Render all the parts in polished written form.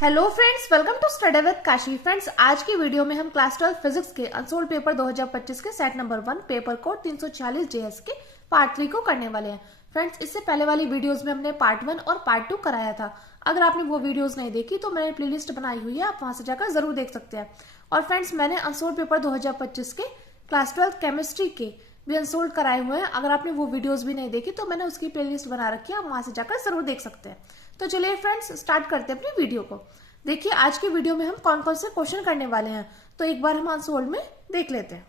Hello friends, welcome to study with Kashi. Friends, आज की video में हम क्लास 12 फिजिक्स के अनसोल्ड पेपर 2025 के set number 1 paper code 346 JS के पार्ट 3 को करने वाले हैं। फ्रेंड्स, इससे पहले वाली वीडियोस में हमने पार्ट 1 और पार्ट 2 कराया था। अगर आपने वो वीडियोस नहीं देखी तो मैंने प्लेलिस्ट बनाई हुई है, आप वहां से जाकर जरूर देख सकते हैं। और फ्रेंड्स, मैंने अनसोल्ड पेपर 2025 के क्लास 12 केमिस्ट्री के भी अनसोल्ड कराए हुए हैं। अगर आपने वो वीडियोस भी नहीं देखी तो मैंने उसकी प्लेलिस्ट बना रखी है, आप वहां से जाकर जरूर देख सकते हैं। तो चलिए फ्रेंड्स, स्टार्ट करते हैं अपनी वीडियो को। देखिए, आज की वीडियो में हम कौन कौन से क्वेश्चन करने वाले हैं, तो एक बार हम अनसोल्ड में देख लेते हैं।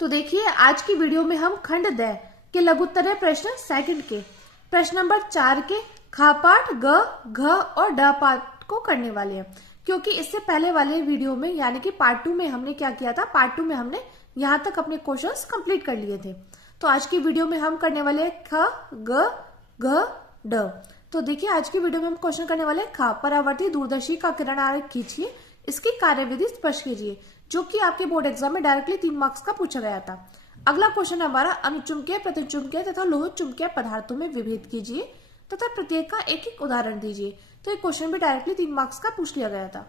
तो देखिए, आज की वीडियो में हम खंड द के लघुत्तरीय प्रश्न सेकंड के प्रश्न नंबर 4 के खा पाठ, ग, घ और ड पाठ को करने वाले हैं। क्योंकि इससे पहले वाले वीडियो में यानी कि पार्ट 2 में हमने क्या किया था, पार्ट 2 में हमने यहां तक अपने क्वेश्चंस कंप्लीट कर लिए थे। तो आज की वीडियो में हम करने वाले हैं ख, ग, घ, ड। तो देखिए, आज की वीडियो में हम क्वेश्चन करने वाले हैं खा, परावर्ती दूरदर्शी का किरण आरेख खींचिए, इसकी कार्यविधि स्पष्ट कीजिए, जो कि आपके बोर्ड एग्जाम में डायरेक्टली 3 मार्क्स का पूछा गया था। अगला क्वेश्चन हमारा अनुचुंबकीय, प्रतिचुंबकीय तथा लोह चुंबकीय पदार्थों में विभेद कीजिए तथा प्रत्येक का एक एक उदाहरण दीजिए। तो ये क्वेश्चन भी डायरेक्टली 3 मार्क्स का पूछ लिया गया था।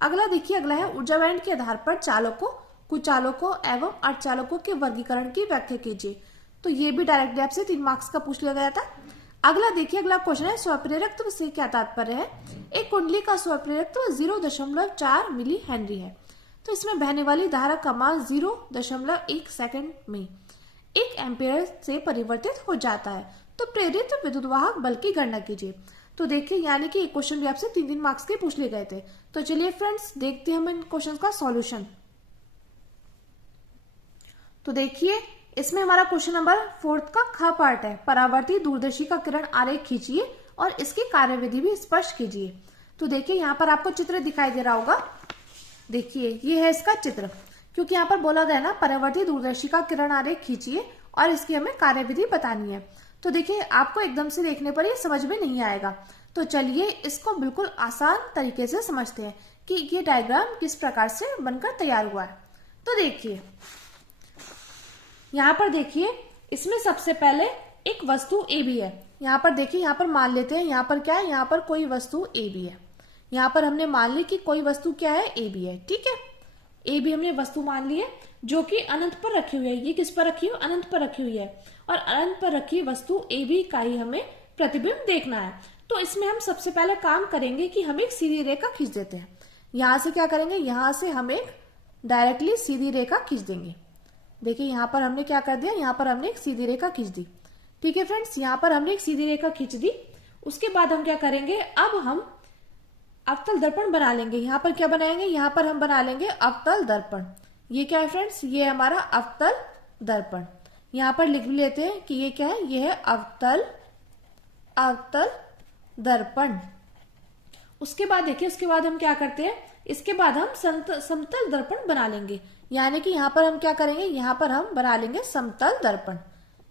अगला देखिए, अगला है ऊर्जा बैंड के आधार पर चालकों, कुचालकों एवं अर्धचालकों के वर्गीकरण की व्याख्या कीजिए। तो ये भी डायरेक्टली आपसे 3 मार्क्स का पूछ लिया गया था। अगला देखिए, अगला क्वेश्चन है स्वप्रेरकत्व से क्या तात्पर्य है। एक कुंडली का स्वप्रेरकत्व 0.4 मिली हेनरी है। तो इसमें बहने वाली धारा का मान 0.1 सेकंड में 1 एम्पियर से परिवर्तित हो जाता है। तो प्रेरित विद्युत वाहक बल की गणना कीजिए। तो देखिए, यानी कि एक क्वेश्चन भी आपसे 3 मार्क्स के पूछ लिए गए थे। तो चलिए फ्रेंड्स, देखते हैं हम इन क्वेश्चन का सॉल्यूशन। तो देखिए, इसमें हमारा क्वेश्चन नंबर 4 का ख पार्ट है, परावर्ती दूरदर्शी का किरण आरेख खींचिए और इसकी कार्यविधि भी स्पष्ट कीजिए। तो देखिए, यहाँ पर आपको चित्र दिखाई दे रहा होगा। देखिए, ये है इसका चित्र। क्योंकि यहाँ पर बोला गया ना, परावर्ती दूरदर्शी का किरण आरेख खींचिए और इसकी हमें कार्यविधि बतानी है। तो देखिए, आपको एकदम से देखने पर ये समझ में नहीं आएगा। तो चलिए इसको बिल्कुल आसान तरीके से समझते हैं कि ये डायग्राम किस प्रकार से बनकर तैयार हुआ है। तो देखिए, यहाँ पर देखिए, इसमें सबसे पहले एक वस्तु ए बी है। यहाँ पर देखिए, यहाँ पर मान लेते हैं, यहाँ पर क्या है, यहाँ पर कोई वस्तु ए बी है। यहाँ पर हमने मान ली कि कोई वस्तु क्या है, ए बी है। ठीक है, ए बी हमने वस्तु मान ली है जो कि अनंत पर रखी हुई है। ये किस पर रखी हुई, अनंत पर रखी हुई है। और अनंत पर रखी वस्तु ए बी का ही हमें प्रतिबिंब देखना है। तो इसमें हम सबसे पहले काम करेंगे कि हम एक सीधी रेखा खींच देते हैं। यहां से क्या करेंगे, यहां से हम एक डायरेक्टली सीधी रेखा खींच देंगे। देखिए, यहाँ पर हमने क्या कर दिया, यहाँ पर हमने एक सीधी रेखा खींच दी। ठीक है फ्रेंड्स, यहाँ पर हमने एक सीधी रेखा खींच दी। उसके बाद हम क्या करेंगे, अब हम अवतल दर्पण बना लेंगे। यहाँ पर क्या बनाएंगे, यहाँ पर हम बना लेंगे अवतल दर्पण। ये क्या है फ्रेंड्स, ये हमारा अवतल दर्पण। यहाँ पर लिख भी लेते हैं कि ये क्या है, ये है अवतल दर्पण। उसके बाद देखिए, उसके बाद हम क्या करते हैं, इसके बाद हम समतल दर्पण बना लेंगे। यानी कि यहाँ पर हम क्या करेंगे, यहाँ पर हम बना लेंगे समतल दर्पण।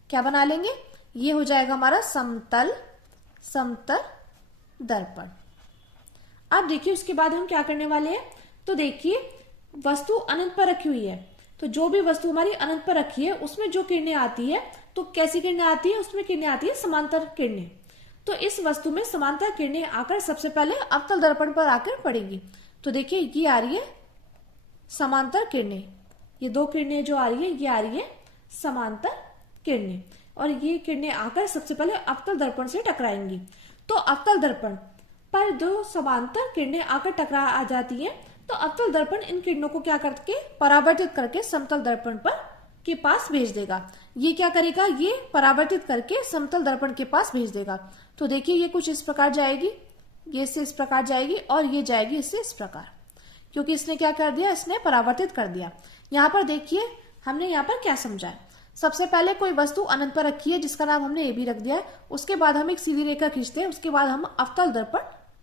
क्या बना लेंगे, ये हो जाएगा हमारा समतल दर्पण। अब देखिए, उसके बाद हम क्या करने वाले हैं। तो देखिए, वस्तु अनंत पर रखी हुई है। तो जो भी वस्तु हमारी अनंत पर रखी है उसमें जो किरणें आती है, तो कैसी किरणें आती है, उसमें किरणें आती है समांतर किरणें। तो इस वस्तु में समांतर किरणें आकर सबसे पहले अवतल दर्पण पर आकर पड़ेगी। तो देखिए, ये आ रही है समांतर किरणें। ये 2 किरणें जो आ रही है, ये आ रही है समांतर किरणें। और ये किरणें आकर सबसे पहले अवतल दर्पण से टकराएंगी। तो अवतल दर्पण पर 2 समांतर किरणें आकर टकरा आ जाती हैं। तो अवतल दर्पण इन किरणों को क्या करके परावर्तित करके समतल दर्पण पर के पास भेज देगा। ये क्या करेगा, ये परावर्तित करके समतल दर्पण के पास भेज देगा। तो देखिए, ये कुछ इस प्रकार जाएगी, ये इससे इस प्रकार जाएगी और ये जाएगी इससे इस प्रकार। क्योंकि इसने क्या कर दिया, इसने परावर्तित कर दिया। यहाँ पर देखिए, हमने यहाँ पर क्या समझा है। सबसे पहले कोई वस्तु अनंत पर रखी है जिसका नाम हमने ए बी रख दिया है। उसके बाद हम एक सीधी रेखा खींचते हैं। उसके बाद हम अवतल दर्पण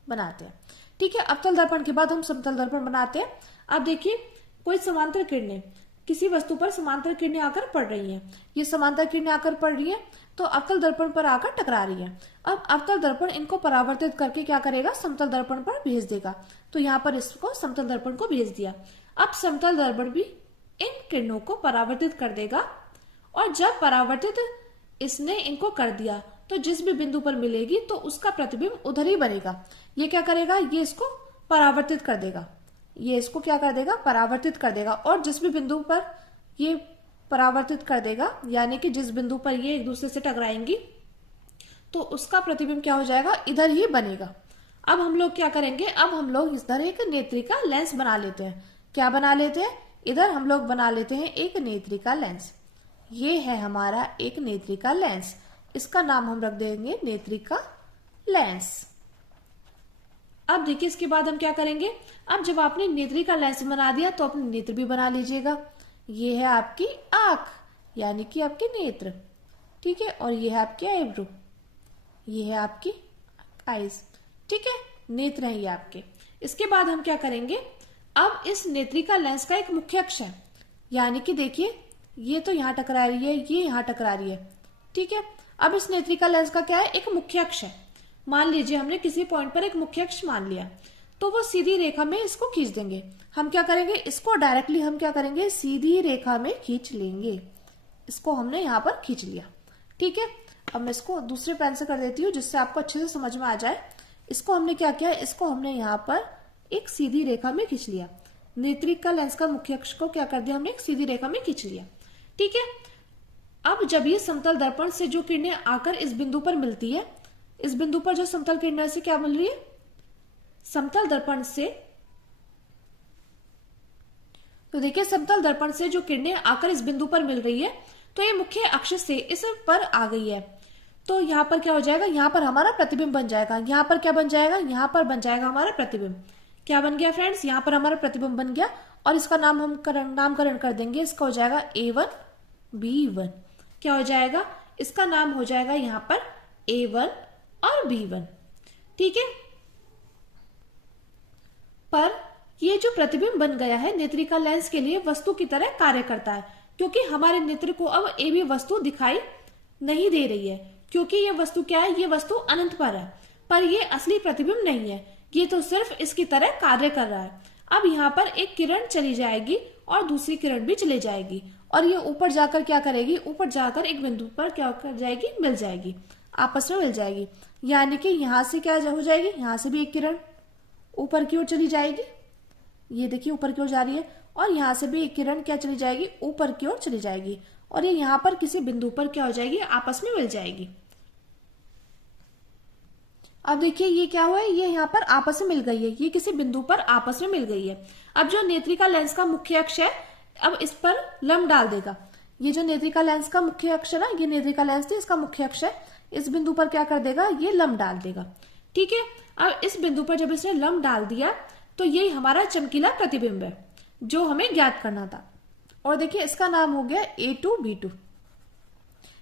बनाते हैं। ठीक है, अवतल दर्पण के बाद हम समतल दर्पण बनाते हैं। अब देखिए, कोई समांतर किरणें, किसी वस्तु पर समांतर किरणें आकर पड़ रही हैं। ये समांतर किरणें आकर पड़ रही हैं तो अवतल दर्पण पर आकर टकरा रही है। अब अवतल दर्पण इनको परावर्तित करके क्या करेगा, समतल दर्पण पर भेज देगा। तो यहाँ पर इसको समतल दर्पण को भेज दिया। अब समतल दर्पण भी इन किरणों को परावर्तित कर देगा। और जब परावर्तित इसने इनको कर दिया तो जिस भी बिंदु पर मिलेगी तो उसका प्रतिबिंब उधर ही बनेगा। ये क्या करेगा, ये इसको परावर्तित कर देगा, ये इसको क्या कर देगा, परावर्तित कर देगा। और जिस भी बिंदु पर ये परावर्तित कर देगा, यानी कि जिस बिंदु पर ये एक दूसरे से टकराएंगी, तो उसका प्रतिबिंब क्या हो जाएगा, इधर ही बनेगा। अब हम लोग क्या करेंगे, अब हम लोग इधर एक नेत्रिका लेंस बना लेते हैं। क्या बना लेते हैं, इधर हम लोग बना लेते हैं एक नेत्रिका लेंस। ये है हमारा एक नेत्रिका लेंस, इसका नाम हम रख देंगे नेत्रिका लेंस। अब देखिए इसके बाद हम क्या करेंगे, अब जब आपने नेत्रिका लेंस बना दिया तो अपने नेत्र भी बना लीजिएगा। ये है आपकी आंख, यानी कि आपके नेत्र, ठीक है। और ये है आपके आईब्रो, ये है आपकी आईज, ठीक है, नेत्र हैं ये आपके। इसके बाद हम क्या करेंगे, अब इस नेत्रिका लेंस का एक मुख्य अक्ष है, यानी कि देखिए ये तो यहां टकरा रही है, ये यहां टकरा रही है, ठीक है। अब इस नेत्रिका लेंस का क्या है, एक मुख्य अक्ष है। मान लीजिए हमने किसी पॉइंट पर एक मुख्य अक्ष मान लिया, तो वो सीधी रेखा में इसको खींच देंगे। हम क्या करेंगे, इसको डायरेक्टली हम क्या करेंगे, सीधी रेखा में खींच लेंगे। इसको हमने यहाँ पर खींच लिया, ठीक है। अब मैं इसको दूसरे पेन से कर देती हूँ जिससे आपको अच्छे से समझ में आ जाए। इसको हमने क्या किया, इसको हमने यहाँ पर एक सीधी रेखा में खींच लिया। नेत्रिका लेंस का मुख्य अक्ष को क्या कर दिया, हमने एक सीधी रेखा में खींच लिया, ठीक है। अब जब ये समतल दर्पण से जो किरणें आकर इस बिंदु पर मिलती है, इस बिंदु पर जो समतल किरणें से क्या मिल रही है, समतल दर्पण से, तो देखिए समतल दर्पण से जो किरणें आकर इस बिंदु पर मिल रही है, तो ये मुख्य अक्ष से इस पर आ गई है। तो यहाँ पर क्या हो जाएगा, यहाँ पर हमारा प्रतिबिंब बन जाएगा। यहाँ पर क्या बन जाएगा, यहाँ पर बन जाएगा हमारा प्रतिबिंब। क्या बन गया फ्रेंड्स, यहाँ पर हमारा प्रतिबिंब बन गया। और इसका नाम हम नामकरण कर देंगे, इसका हो जाएगा A1 B1। क्या हो जाएगा, इसका नाम हो जाएगा यहाँ पर A1 और B1, ठीक है। पर ये जो प्रतिबिंब बन गया है नेत्रिका लेंस के लिए वस्तु की तरह कार्य करता है, क्योंकि हमारे नेत्र को अब ए भी वस्तु दिखाई नहीं दे रही है, क्योंकि ये वस्तु क्या है, ये वस्तु अनंत पर है, पर ये असली प्रतिबिंब नहीं है, ये तो सिर्फ इसकी तरह कार्य कर रहा है। अब यहाँ पर एक किरण चली जाएगी और दूसरी किरण भी चली जाएगी, और ये ऊपर जाकर क्या करेगी, ऊपर जाकर एक बिंदु पर क्या कर जाएगी, मिल जाएगी, आपस में मिल जाएगी। यानी कि यहाँ से क्या हो जाएगी, यहाँ से भी एक किरण ऊपर की ओर चली जाएगी, ये देखिए ऊपर की ओर जा रही है, और यहाँ से भी एक किरण क्या चली जाएगी, ऊपर की ओर चली जाएगी, और ये यहाँ पर किसी बिंदु पर क्या हो जाएगी, आपस में मिल जाएगी। अब देखिए ये क्या हुआ है, ये यहाँ पर आपस में मिल गई है, ये किसी बिंदु पर आपस में मिल गई है। अब जो नेत्रिका लेंस का मुख्य अक्ष है, अब इस पर लंब डाल देगा। ये जो नेत्रिका लेंस का मुख्य अक्ष है ना, ये नेत्रिका लेंस थी, इसका मुख्य अक्ष है, इस बिंदु पर क्या कर देगा, ये लंब डाल देगा, ठीक है। अब इस बिंदु पर जब इसने लंब डाल दिया, तो ये हमारा चमकीला प्रतिबिंब है जो हमें ज्ञात करना था। और देखिए इसका नाम हो गया A2 B2,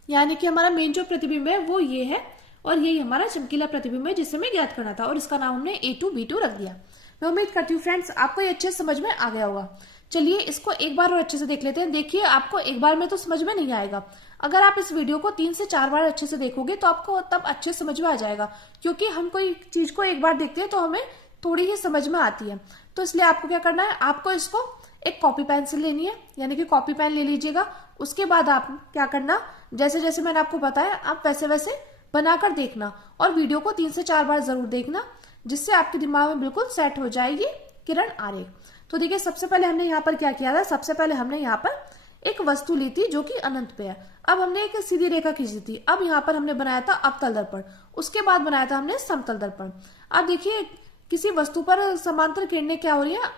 यानी कि हमारा मेन जो प्रतिबिंब है वो ये है, और यही हमारा चमकीला प्रतिबिंब है जिसे हमें ज्ञात करना था, और इसका नाम हमने A2 B2 रख दिया। मैं उम्मीद करती हूँ फ्रेंड्स आपको ये अच्छे समझ में आ गया होगा। चलिए इसको एक बार और अच्छे से देख लेते हैं। देखिए आपको एक बार में तो समझ में नहीं आएगा, अगर आप इस वीडियो को 3 से 4 बार अच्छे से देखोगे तो आपको तब अच्छे समझ में आ जाएगा, क्योंकि हम कोई चीज को एक बार देखते हैं तो हमें थोड़ी ही समझ में आती है। तो इसलिए आपको क्या करना है, आपको इसको एक कॉपी पेंसिल लेनी है, यानी कि कॉपी पेन ले लीजिएगा। उसके बाद आप क्या करना, जैसे जैसे मैंने आपको बताया आप वैसे वैसे बनाकर देखना, और वीडियो को 3 से 4 बार जरूर देखना, जिससे आपके दिमाग में बिल्कुल सेट हो जाएगी किरण आरेख। तो देखिए सबसे पहले हमने यहाँ पर क्या किया था, सबसे पहले हमने यहाँ पर एक वस्तु ली थी जो कि अनंत पे है। अब हमने एक सीधी रेखा खींची थी। अब यहाँ पर हमने बनाया था अवतल दर्पण, उसके बाद बनाया था हमने समतल दर्पण। अब देखिए किसी वस्तु पर समांतर किरणें क्या हो रही है,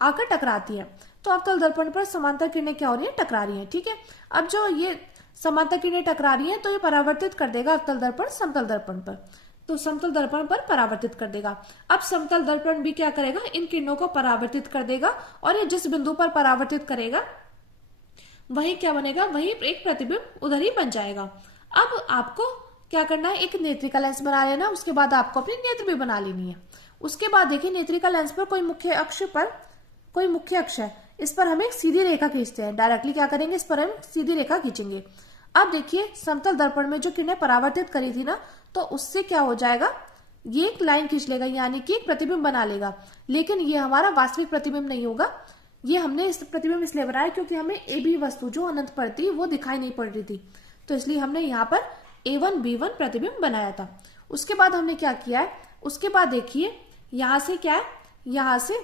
आकर टकराती है, तो अवतल दर्पण पर समांतर किरणें क्या हो रही है, टकरा रही है, ठीक है। अब जो ये समांतर किरणें टकरा रही हैं तो ये परावर्तित कर देगा अवतल दर्पण समतल दर्पण पर, तो समतल दर्पण पर परावर्तित कर देगा। अब समतल दर्पण भी क्या करेगा, इन किरणों को परावर्तित कर देगा, और ये जिस बिंदु पर परावर्तित करेगा वही क्या बनेगा, वही एक प्रतिबिंब उधर ही बन जाएगा। अब आपको क्या करना है, एक नेत्रिका लेंस बना लेना, उसके बाद आपको अपनी नेत्र भी बना लेनी है। उसके बाद देखिए नेत्रिका लेंस पर कोई मुख्य अक्ष है, इस पर हम एक सीधी रेखा खींचते हैं। डायरेक्टली क्या करेंगे, इस पर हम सीधी रेखा खींचेंगे। अब देखिए समतल दर्पण में जो किरणें परावर्तित करी थी ना, तो उससे क्या हो जाएगा, ये एक लाइन खींच लेगा, यानी कि एक प्रतिबिंब बना लेगा। लेकिन ये हमारा वास्तविक प्रतिबिंब नहीं होगा, ये हमने इस प्रतिबिंब इसलिए बनाया क्योंकि हमें ए बी वस्तु जो अनंत पर थी वो दिखाई नहीं पड़ रही थी, तो इसलिए हमने यहाँ पर A1 B1 प्रतिबिंब बनाया था। उसके बाद हमने क्या किया है, उसके बाद देखिए यहाँ से क्या है, यहाँ से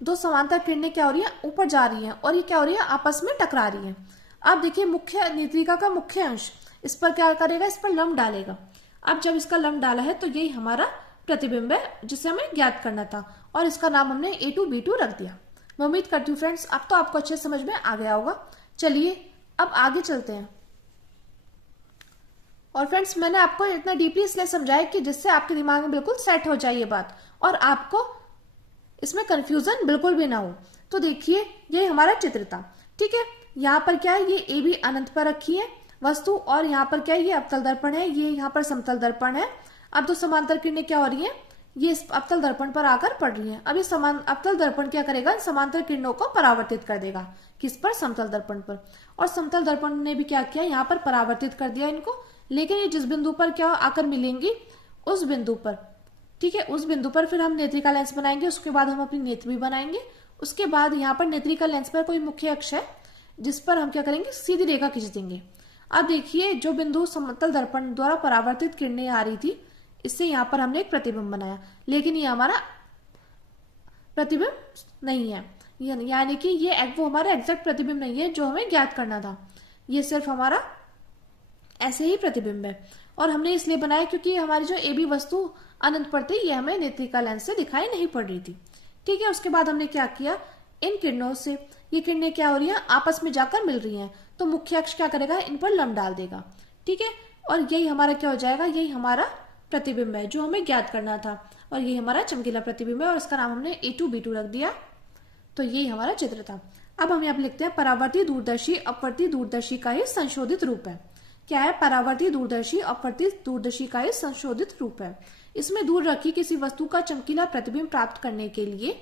दो समांतर किरणें क्या हो रही है, ऊपर जा रही हैं और ये क्या हो रही है, आपस में टकरा रही हैं। अब देखिए मुख्य नेत्रिका का मुख्य अंश इस पर क्या करेगा, इस पर लंब डालेगा। अब जब इसका लंब डाला है तो यही हमारा प्रतिबिंब है जिसे हमें ज्ञात करना था और इसका नाम हमने A2 B2 रख दिया। मैं उम्मीद करती हूँ फ्रेंड्स अब तो आपको अच्छे समझ में आ गया होगा। चलिए अब आगे चलते हैं। और फ्रेंड्स मैंने आपको इतना डीपली इसलिए समझाया कि जिससे आपके दिमाग में बिल्कुल सेट हो जाए ये बात और आपको इसमें कंफ्यूजन बिल्कुल भी ना हो। तो देखिए ये हमारा चित्र था, ठीक है। यहाँ पर क्या है, ये ए बी अनंत पर रखी है वस्तु और यहाँ पर क्या है, ये अवतल दर्पण है, ये यहाँ पर समतल दर्पण है। अब दो समांतर किरणें क्या हो रही है, ये इस अवतल दर्पण पर आकर पड़ रही है। अब ये अवतल दर्पण क्या करेगा, समांतर किरणों को परावर्तित कर देगा। किस पर, समतल दर्पण पर। और समतल दर्पण ने भी क्या किया, यहाँ पर परावर्तित कर दिया इनको। लेकिन ये जिस बिंदु पर क्या आकर मिलेंगी उस बिंदु पर, ठीक है, उस बिंदु पर फिर हम नेत्रिका लेंस बनाएंगे। उसके बाद हम अपनी नेत्र भी बनाएंगे। उसके बाद यहाँ पर नेत्रिका लेंस पर कोई मुख्य अक्ष है जिस पर हम क्या करेंगे, सीधी रेखा खींच देंगे। अब देखिए जो बिंदु समतल दर्पण द्वारा परावर्तित किरणें आ रही थी इससे यहाँ पर हमने एक प्रतिबिंब बनाया, लेकिन ये हमारा प्रतिबिंब नहीं है, यानी कि ये वो हमारा एग्जैक्ट प्रतिबिंब नहीं है जो हमें ज्ञात करना था। ये सिर्फ हमारा ऐसे ही प्रतिबिंब है और हमने इसलिए बनाया क्योंकि हमारी जो ए बी वस्तु अनंत पर थी ये हमें नेत्रिका लेंस से दिखाई नहीं पड़ रही थी, ठीक है। उसके बाद हमने क्या किया, इन किरणों से ये किरणें क्या हो रही हैं, आपस में जाकर मिल रही हैं, तो मुख्य अक्ष क्या करेगा, इन पर लंब डाल देगा, ठीक है। और यही हमारा क्या हो जाएगा, यही हमारा प्रतिबिंब है जो हमें ज्ञात करना था और ये हमारा चमकीला प्रतिबिंब है और इसका नाम हमने A2 B2 रख दिया। तो यही हमारा चित्र था। अब हम यहाँ पे लिखते हैं परावर्ती दूरदर्शी अपवर्ती दूरदर्शी का ही संशोधित रूप है। क्या है, परावर्ती दूरदर्शी अपवर्ती दूरदर्शी का ही संशोधित रूप है। इसमें दूर रखी किसी वस्तु का चमकीला प्रतिबिंब प्राप्त करने के लिए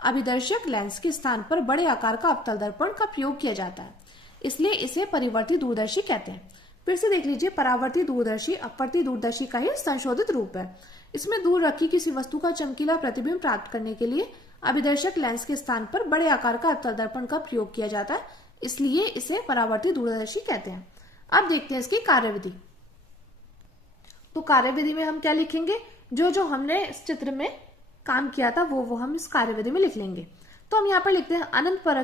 अभिदर्शक लेंस के स्थान पर बड़े आकार का अवतल दर्पण का प्रयोग किया जाता है, इसलिए इसे परिवर्ती दूरदर्शी कहते हैं। फिर से देख लीजिए, परावर्ती दूरदर्शी अपवर्ती दूरदर्शी का ही संशोधित रूप है। इसमें दूर रखी किसी वस्तु का चमकीला प्रतिबिंब प्राप्त करने के लिए अभिदर्शक लेंस के स्थान पर बड़े आकार का अवतल दर्पण का प्रयोग किया जाता है, इसलिए इसे परावर्ती दूरदर्शी कहते हैं। अब देखते हैं इसकी कार्यविधि। तो कार्यविधि में हम क्या लिखेंगे, जो हमने इस चित्र में काम किया था वो हम इस कार्यविधि में लिख लेंगे। तो हम यहाँ पर लिखते हैं अनंत पर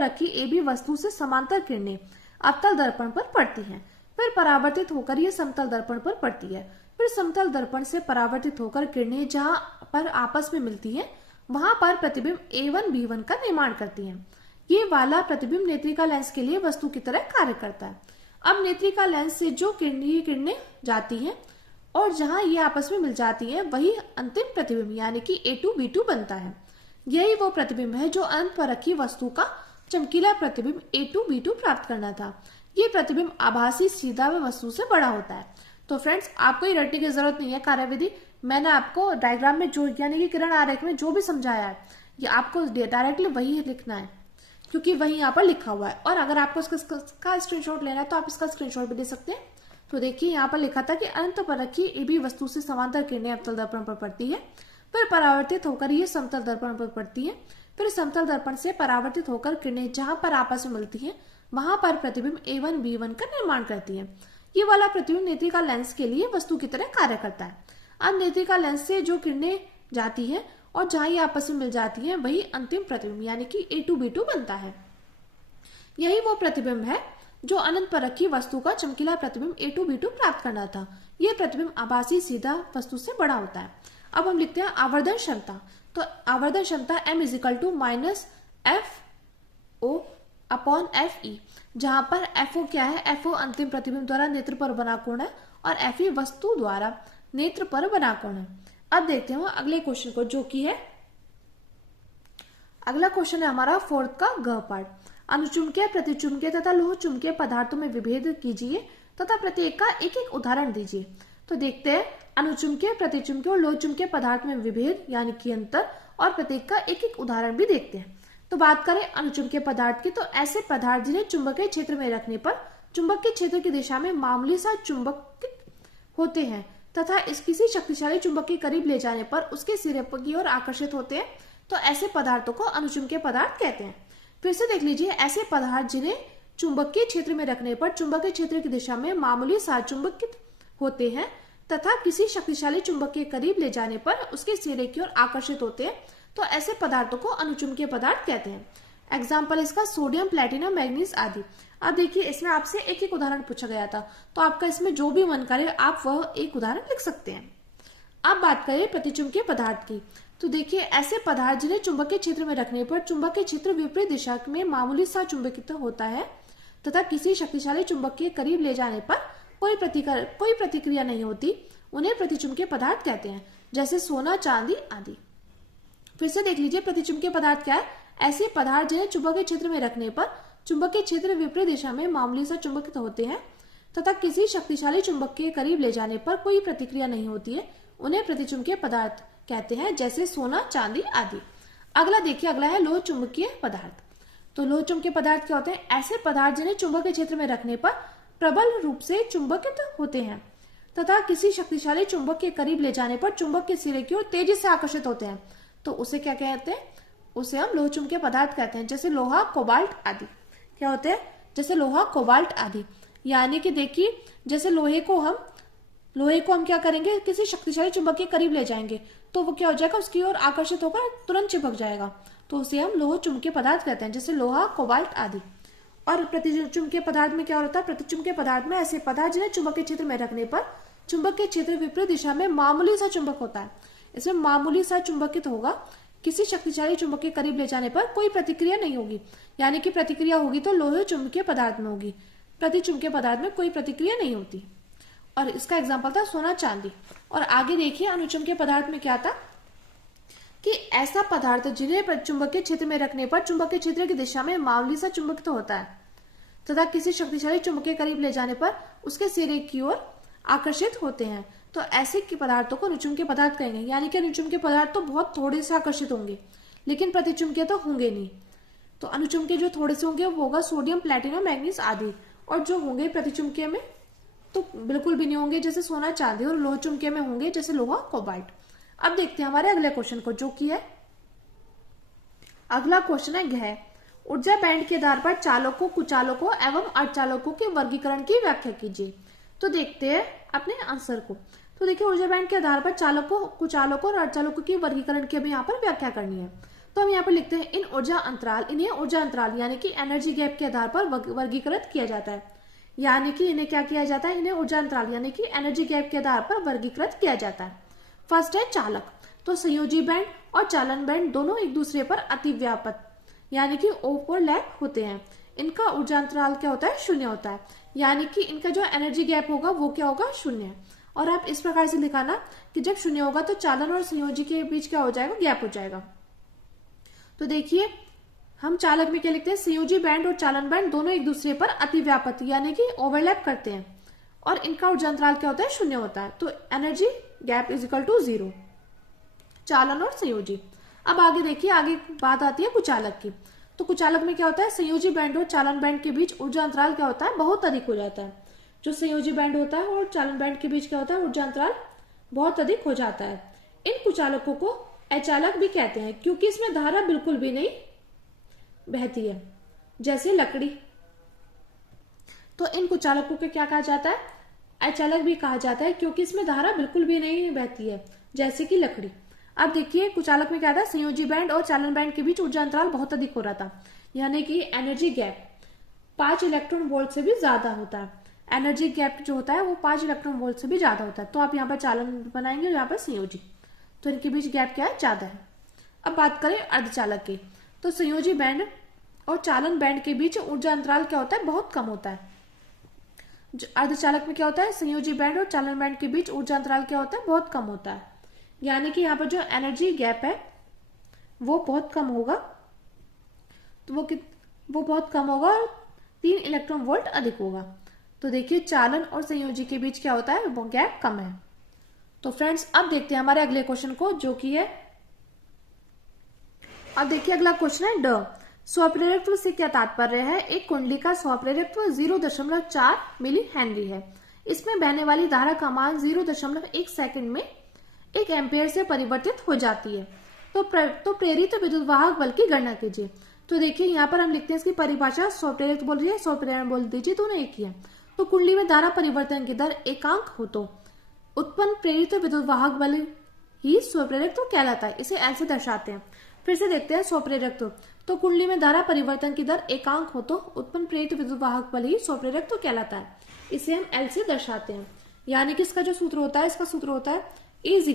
रखी ए बी वस्तु से समांतर किरणें अवतल दर्पण पर पड़ती हैं, फिर परावर्तित होकर ये समतल दर्पण पर पड़ती है, फिर समतल दर्पण से परावर्तित होकर किरणें जहां पर आपस में मिलती हैं वहां पर प्रतिबिंब A1 B1 का निर्माण करती हैं। ये वाला प्रतिबिंब नेत्रिका लेंस के लिए वस्तु की तरह कार्य करता है। अब नेत्रिका लेंस से जो किरणें जाती हैं और जहां ये आपस में मिल जाती हैं वही अंतिम प्रतिबिंब यानी कि A2 B2 बनता है। यही वो प्रतिबिंब है जो अनंत पर रखी वस्तु का चमकीला प्रतिबिंब A2 B2 प्राप्त करना था। ये प्रतिबिंब आभासी सीधा व वस्तु से बड़ा होता है। तो फ्रेंड्स आपको ये रटने की जरूरत नहीं है कार्यविधि, मैंने आपको डायग्राम में जो यानी कि किरण आरेख में जो भी समझाया है ये आपको डायरेक्टली वही लिखना है क्योंकि वही यहाँ पर लिखा हुआ है। और अगर आपको इसका स्क्रीनशॉट लेना है तो आप इसका स्क्रीनशॉट भी ले सकते हैं। तो देखिए यहाँ पर लिखा था कि अनंत पर रखी ए बी वस्तु से समांतर किरणें अवतल दर्पण पर पड़ती है, फिर परावर्तित होकर ये समतल दर्पण पर पड़ती है, फिर समतल दर्पण से परावर्तित होकर किरणें जहां पर आपस में मिलती हैं वहां पर प्रतिबिंब A1 B1 का निर्माण करती है। ये वाला प्रतिबिंब नेत्रिका लेंस के लिए वस्तु की तरह कार्य करता है। अब नेत्रिका लेंस से जो किरणें जाती हैं और जहां ये आपस में मिल जाती हैं वही अंतिम प्रतिबिंब यानी कि A2 B2 बनता है। यही वो प्रतिबिंब है जो अनंत पर रखी वस्तु का चमकीला प्रतिबिंब A2 B2 प्राप्त करना था। यह प्रतिबिंब आभासी सीधा वस्तु से बड़ा होता है। अब हम लिखते हैं आवर्धन क्षमता। तो आवर्धन क्षमता M = -FO अपॉन FE, जहां पर FO क्या है, FO अंतिम प्रतिबिंब द्वारा नेत्र पर बना कोण है और FE वस्तु द्वारा नेत्र पर बना कोण है। अब देखते हैं अगले क्वेश्चन को, जो कि है अगला क्वेश्चन है हमारा 4th का ग पार्ट। अनुचुंबकीय, प्रतिचुंबकीय तथा लोह चुंबकीय पदार्थों में विभेद कीजिए तथा प्रत्येक का एक एक उदाहरण दीजिए। तो देखते हैं अनुचुंबकीय, प्रतिचुंबकीय और लोह चुंबकीय पदार्थ में विभेद यानी कि अंतर और प्रत्येक का एक एक उदाहरण भी देखते हैं। तो बात करें अनुचुंबकीय पदार्थ की, तो ऐसे पदार्थ जिन्हें चुंबकीय क्षेत्र में रखने पर चुंबकीय क्षेत्र की दिशा में मामूली सा चुंबकित होते हैं तथा इस किसी शक्तिशाली चुंबक के करीब ले जाने पर उसके सिरे की ओर आकर्षित होते हैं, तो ऐसे पदार्थों को अनुचुंबकीय पदार्थ कहते हैं। फिर से देख लीजिए, ऐसे पदार्थ जिन्हें चुंबकीय क्षेत्र में रखने पर चुंबकीय क्षेत्र की दिशा में मामूली सा चुंबकित होते हैं तथा किसी शक्तिशाली चुंबक के करीब ले जाने पर उसके सिरे की ओर आकर्षित होते हैं, तो ऐसे पदार्थों को अनुचुंबकीय पदार्थ कहते हैं। एग्जाम्पल इसका सोडियम, प्लेटिनम, मैग्नीज आदि। अब देखिए इसमें आपसे एक एक उदाहरण पूछा गया था, तो आपका इसमें जो भी मन करे आप वह एक उदाहरण लिख सकते हैं। अब बात करें प्रतिचुंबकीय पदार्थ की, तो देखिए ऐसे पदार्थ जिन्हें चुंबकीय क्षेत्र में रखने पर चुंबकीय क्षेत्र विपरीत दिशा में मामूली सा चुंबकित होता है तथा किसी शक्तिशाली चुंबक के करीब ले जाने पर कोई प्रतिक्रिया नहीं होती, उन्हें प्रतिचुंबकीय पदार्थ कहते हैं, जैसे सोना, चांदी आदि। फिर से देख लीजिए प्रतिचुंबकीय पदार्थ क्या है। ऐसे पदार्थ जिन्हें चुंबकीय क्षेत्र में रखने पर चुंबकीय क्षेत्र विपरीत दिशा में मामूली सा चुंबकित होते हैं तथा किसी शक्तिशाली चुंबक के करीब ले जाने पर कोई प्रतिक्रिया नहीं होती है, उन्हें प्रतिचुंबकीय पदार्थ कहते हैं, जैसे सोना, चांदी आदि। अगला देखिए, अगला है लोह चुंबकीय पदार्थ। तो लोह चुंबकीय पदार्थ क्या होते हैं? ऐसे पदार्थ जिन्हें चुंबकीय क्षेत्र में रखने पर प्रबल रूप से चुंबकित होते हैं तथा किसी शक्तिशाली चुंबक के करीब ले जाने पर चुंबक के सिरे की ओर तेजी से आकर्षित होते हैं, तो उसे क्या कहते हैं? उसे हम लोह चुंबकीय पदार्थ कहते हैं, जैसे लोहा, कोबाल्ट आदि। क्या होते हैं? जैसे लोहा, कोबाल्ट आदि। यानी कि देखिए जैसे लोहे को हम क्या करेंगे, किसी शक्तिशाली चुंबक के करीब ले जाएंगे तो वो क्या हो जाएगा, उसकी ओर आकर्षित होकर तुरंत चिपक जाएगा, तो उसे हम लोह चुंबकीय पदार्थ कहते हैं, जैसे लोहा, कोबाल्ट आदि। और प्रतिचुंबकीय पदार्थ में क्या होता है? प्रतिचुंबकीय पदार्थ में ऐसे पदार्थ जिन्हें चुंबकीय क्षेत्र में रखने पर चुंबकीय क्षेत्र विपरीत दिशा में मामूली सा चुंबक होता है। इसमें मामूली सा चुंबकित होगा, किसी शक्तिशाली चुंबक के करीब ले जाने पर कोई प्रतिक्रिया नहीं होगी, यानी कि प्रतिक्रिया होगी तो लोह चुंबकीय पदार्थ में होगी, प्रतिचुंबकीय पदार्थ में कोई प्रतिक्रिया नहीं होती। और इसका एग्जाम्पल था सोना, चांदी। और आगे देखिए अनुचुंबकीय पदार्थ में क्या था कि ऐसा पदार्थ जिन्हें चुंबकीय क्षेत्र में रखने पर चुंबकीय क्षेत्र की दिशा में मामूली सा चुंबकित होता है तथा किसी शक्तिशाली चुंबक के करीब ले जाने पर उसके सिरे की ओर आकर्षित होते हैं, तो ऐसे के पदार्थों को अनुचुंबकीय पदार्थ कहेंगे। यानी कि अनुचुंबकीय पदार्थ तो बहुत थोड़े से आकर्षित होंगे लेकिन प्रतिचुंबकीय तो होंगे नहीं। तो अनुचुंबकीय जो थोड़े से होंगे वो होगा सोडियम, प्लेटिनम, मैग्नीज आदि, और जो होंगे प्रतिचुंबकीय में तो बिल्कुल भी नहीं होंगे, जैसे सोना, चांदी, और लोह चुंबकीय में होंगे जैसे लोहा, कोबाल्ट। अब देखते हैं हमारे अगले क्वेश्चन को, जो कि है अगला क्वेश्चन है गृह ऊर्जा बैंड के आधार पर चालकों, कुचालकों एवं अर्धचालकों के वर्गीकरण की व्याख्या कीजिए। तो देखते हैं अपने आंसर को। तो देखिए ऊर्जा बैंड के आधार पर चालकों, कुचालकों और अर्धचालकों की वर्गीकरण की हमें यहाँ पर व्याख्या करनी है। तो हम यहाँ पर लिखते हैं इन्हें ऊर्जा अंतराल यानी कि एनर्जी गैप के आधार पर वर्गीकृत किया जाता है। यानी कि इन्हें क्या किया जाता है? इन्हें ऊर्जा अंतराल यानी कि एनर्जी गैप के आधार पर वर्गीकृत किया जाता है। फर्स्ट है चालक। तो संयोजी बैंड और चालन बैंड दोनों एक दूसरे पर अतिव्यापक यानी कि ओवरलैप होते हैं। इनका ऊर्जा अंतराल क्या होता है? शून्य होता है। यानी कि इनका जो एनर्जी गैप होगा वो क्या होगा? शून्य। और आप इस प्रकार से लिखाना कि जब शून्य होगा तो चालन और संयोजी के बीच क्या हो जाएगा? गैप हो जाएगा। तो देखिए हम चालक में क्या लिखते हैं? संयोजी बैंड और चालन बैंड दोनों एक दूसरे पर अतिव्यापक यानी कि ओवरलैप करते हैं और इनका ऊर्जा अंतराल क्या होता है? शून्य होता है। तो energy gap is equal to 0, चालन और संयोजी। अब आगे देखिए, आगे बात आती है कुचालक की। तो कुचालक में क्या होता है? संयोजी बैंड और चालन बैंड के बीच ऊर्जा अंतराल क्या होता है? बहुत अधिक हो जाता है। जो संयोजी बैंड होता है और चालन बैंड के बीच क्या होता है? ऊर्जा अंतराल बहुत अधिक हो जाता है। इन कुचालकों को अचालक भी कहते हैं क्योंकि इसमें धारा बिल्कुल भी नहीं बहती है, जैसे लकड़ी। तो इन कुचालकों को क्या कहा जाता है? अचालक भी कहा जाता है क्योंकि इसमें धारा बिल्कुल भी नहीं बहती है, जैसे कि लकड़ी। अब देखिए कुचालक में क्या था? संयोजी बैंड और चालन बैंड के बीच ऊर्जा अंतराल बहुत अधिक हो रहा था, यानी कि एनर्जी गैप 5 इलेक्ट्रॉन वोल्ट से भी ज्यादा होता है। एनर्जी गैप जो होता है वो 5 इलेक्ट्रॉन वोल्ट से भी ज्यादा होता है। तो आप यहाँ पर चालन बनाएंगे और यहाँ पर संयोजी, तो इनके बीच गैप क्या है? ज्यादा है। अब बात करें अर्धचालक की। तो संयोजी बैंड और चालन बैंड के बीच ऊर्जा अंतराल क्या होता है? बहुत कम होता है। अर्धचालक में क्या होता है? संयोजी बैंड और चालन बैंड के बीच ऊर्जा अंतराल क्या होता है? बहुत कम होता है। यानी कि यहाँ पर जो एनर्जी गैप है वो बहुत कम होगा, तो वो बहुत कम होगा और 3 इलेक्ट्रॉन वोल्ट अधिक होगा। तो देखिए चालन और संयोजी के बीच क्या होता है? वो गैप कम है। तो फ्रेंड्स अब देखते हैं हमारे अगले क्वेश्चन को, जो कि है अब देखिए अगला क्वेश्चन है ड स्वप्रेरकत्व से क्या तात्पर्य है? एक कुंडली का स्वप्रेरकत्व 0.4 मिली हेनरी है। इसमें बहने वाली धारा का मान 0.1 सेकंड में 1 एम्पियर से परिवर्तित हो जाती है। तो प्रेरित विद्युत वाहक बल की गणना कीजिए। तो देखिए यहाँ पर हम लिखते हैं इसकी परिभाषा, स्वप्रेरक बोल रही है, स्वप्रेरण बोल दीजिए, दोनों एक ही है। तो कुंडली में धारा परिवर्तन की दर एकांक हो तो उत्पन्न प्रेरित विद्युत वाहक बल ही स्वप्रेरकत्व कहलाता है। इसे एल से दर्शाते हैं। फिर से देखते हैं स्वप्रेरकत्व। तो कुंडली में धारा परिवर्तन की दर एकांक हो तो उत्पन्न प्रेरित विद्युत वाहक बल ही स्वप्रेरकत्व कहलाता है। इसे हम एल से दर्शाते हैं। यानी कि इसका जो सूत्र होता है, इसका सूत्र होता है is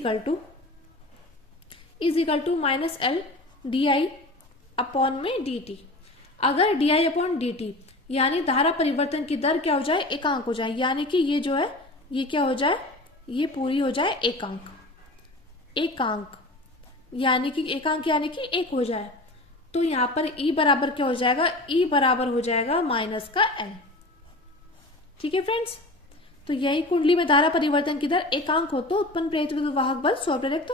equal to minus L D I upon में डी टी। अगर D I upon D T यानी धारा परिवर्तन की दर क्या हो जाए, एकांक हो जाए, यानी कि ये जो है ये क्या हो जाए, ये पूरी हो जाए एकांक यानी कि एक हो जाए, तो यहां पर E बराबर क्या हो जाएगा, E बराबर हो जाएगा माइनस का L। ठीक है फ्रेंड्स, तो यही कुंडली में धारा परिवर्तन की दर एकांक हो तो उत्पन्न प्रेरित विद्युत वाहक बल स्वप्रेरकत्व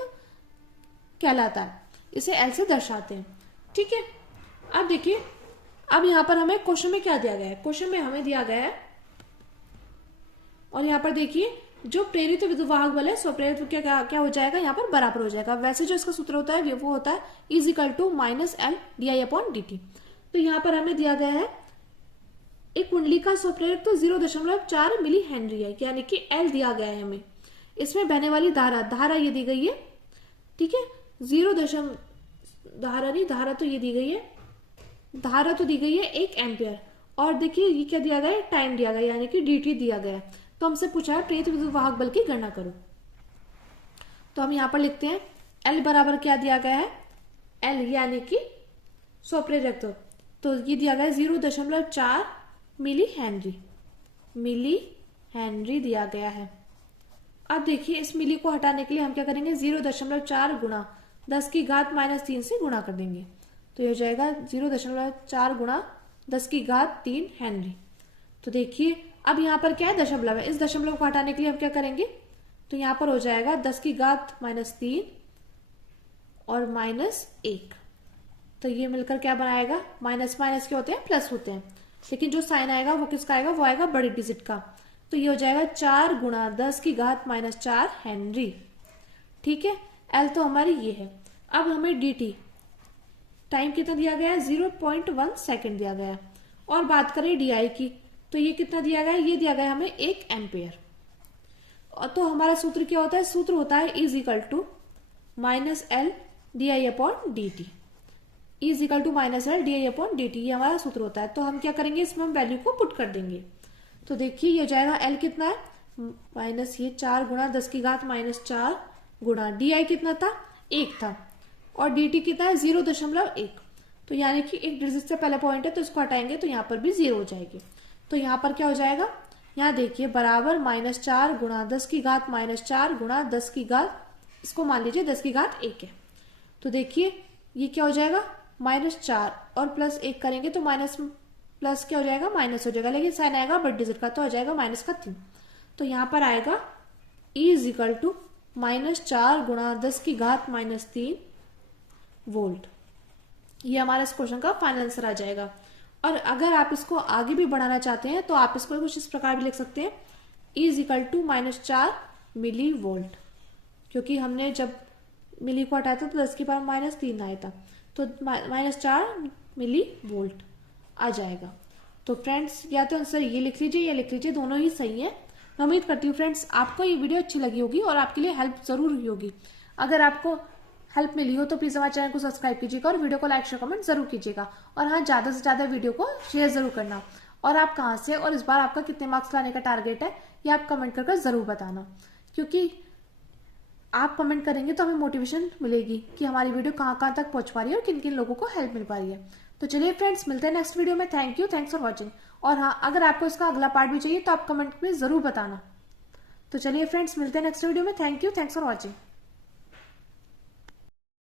कहलाता है। इसे L से दर्शाते हैं। ठीक है, अब देखिए, अब यहां पर हमें क्वेश्चन में क्या दिया गया है, क्वेश्चन में हमें दिया गया है, और यहां पर देखिए जो प्रेरित विद्युत वाहक बल है स्वप्रेरित क्या हो जाएगा, यहाँ पर बराबर हो जाएगा। वैसे जो इसका सूत्र होता है वो होता है is equal to minus L D I upon D T. तो यहाँ पर हमें दिया गया है एक कुंडली का स्वप्रेरक तो 0.4 मिली हेनरी है, यानी कि एल दिया गया है हमें। इसमें बहने वाली धारा ये दी गई है। ठीक है, धारा तो ये दी गई है, धारा तो दी गई है 1 एम्पियर, और देखिए ये क्या दिया गया है, टाइम दिया गया, यानी कि dt दिया गया है। तो हमसे पूछा है प्रेरित विद्युत वाहक बल की गणना करो। तो हम यहां पर लिखते हैं L बराबर क्या दिया गया है, L यानी कि स्वप्रेरकत्व, तो ये दिया गया है 0.4 मिली हेनरी दिया गया है। अब देखिए इस मिली को हटाने के लिए हम क्या करेंगे, 0.4 गुणा 10 की घात -3 से गुणा कर देंगे, तो ये हो जाएगा 0.4 गुणा 10 की घात 3 हेनरी। तो देखिए अब यहाँ पर क्या है, दशमलव है, इस दशमलव को हटाने के लिए हम क्या करेंगे, तो यहाँ पर हो जाएगा 10 की घात -3 और -1, तो ये मिलकर क्या बनाएगा, माइनस क्या होते हैं, प्लस होते हैं, लेकिन जो साइन आएगा वो किसका आएगा, वो आएगा बड़ी डिजिट का। तो ये हो जाएगा 4 गुणा 10 की घात -4 हेनरी। ठीक है, एल तो हमारी ये है। अब हमें dt टाइम कितना दिया गया है, 0.1 सेकेंड दिया गया है। और बात करें डी की, तो ये कितना दिया गया है, ये दिया गया है हमें 1 एम्पियर। तो हमारा सूत्र क्या होता है, सूत्र होता है is equal to minus L D I upon D T. Is equal to minus L D I upon D T, ये हमारा सूत्र होता है। तो हम क्या करेंगे, इसमें हम वैल्यू को पुट कर देंगे। तो देखिए ये हो जाएगा एल कितना है, माइनस ये 4 गुणा 10 की घात -4 गुणा डी आई कितना था, 1 था, और डी टी कितना है 0.1, तो यानी कि एक डिजिट से पहले पॉइंट है तो इसको हटाएंगे तो यहाँ पर भी 0 हो जाएगी। तो यहाँ पर क्या हो जाएगा, यहाँ देखिए बराबर -4 गुणा 10 की घात -4 गुणा 10 की घात, इसको मान लीजिए 10 की घात 1 है। तो देखिए ये क्या हो जाएगा, -4 और +1 करेंगे तो प्लस क्या हो जाएगा, माइनस हो जाएगा, लेकिन साइन आएगा बड़ी डिजिट का, तो हो जाएगा -3। तो यहाँ पर आएगा E इज इक्वल टू -4 गुणा 10 की घात -3 वोल्ट। ये हमारा इस क्वेश्चन का फाइनल आंसर आ जाएगा। और अगर आप इसको आगे भी बढ़ाना चाहते हैं तो आप इसको कुछ इस प्रकार भी लिख सकते हैं, E is equal to -4 millivolt, क्योंकि हमने जब मिली को हटाया था तो 10 की पावर -3 आया था, तो -4 मिली वोल्ट आ जाएगा। तो फ्रेंड्स या तो आंसर ये लिख लीजिए या लिख लीजिए, दोनों ही सही है। मैं उम्मीद करती हूँ फ्रेंड्स आपको ये वीडियो अच्छी लगी होगी और आपके लिए हेल्प जरूर हुई होगी। अगर आपको हेल्प मिली हो तो प्लीज हमारे चैनल को सब्सक्राइब कीजिएगा और वीडियो को लाइक शेयर कमेंट जरूर कीजिएगा। और हाँ, ज्यादा से ज्यादा वीडियो को शेयर जरूर करना। और आप कहाँ से और इस बार आपका कितने मार्क्स लाने का टारगेट है ये आप कमेंट करके जरूर बताना, क्योंकि आप कमेंट करेंगे तो हमें मोटिवेशन मिलेगी कि हमारी वीडियो कहाँ कहाँ तक पहुंच पा रही है और किन किन लोगों को हेल्प मिल पा रही है। तो चलिए फ्रेंड्स, मिलते हैं नेक्स्ट वीडियो में। Thanks for watching. और हाँ, अगर आपको इसका अगला पार्ट भी चाहिए तो आप कमेंट में जरूर बताना। तो चलिए फ्रेंड्स, मिलते हैं नेक्स्ट वीडियो में। Thanks for watching.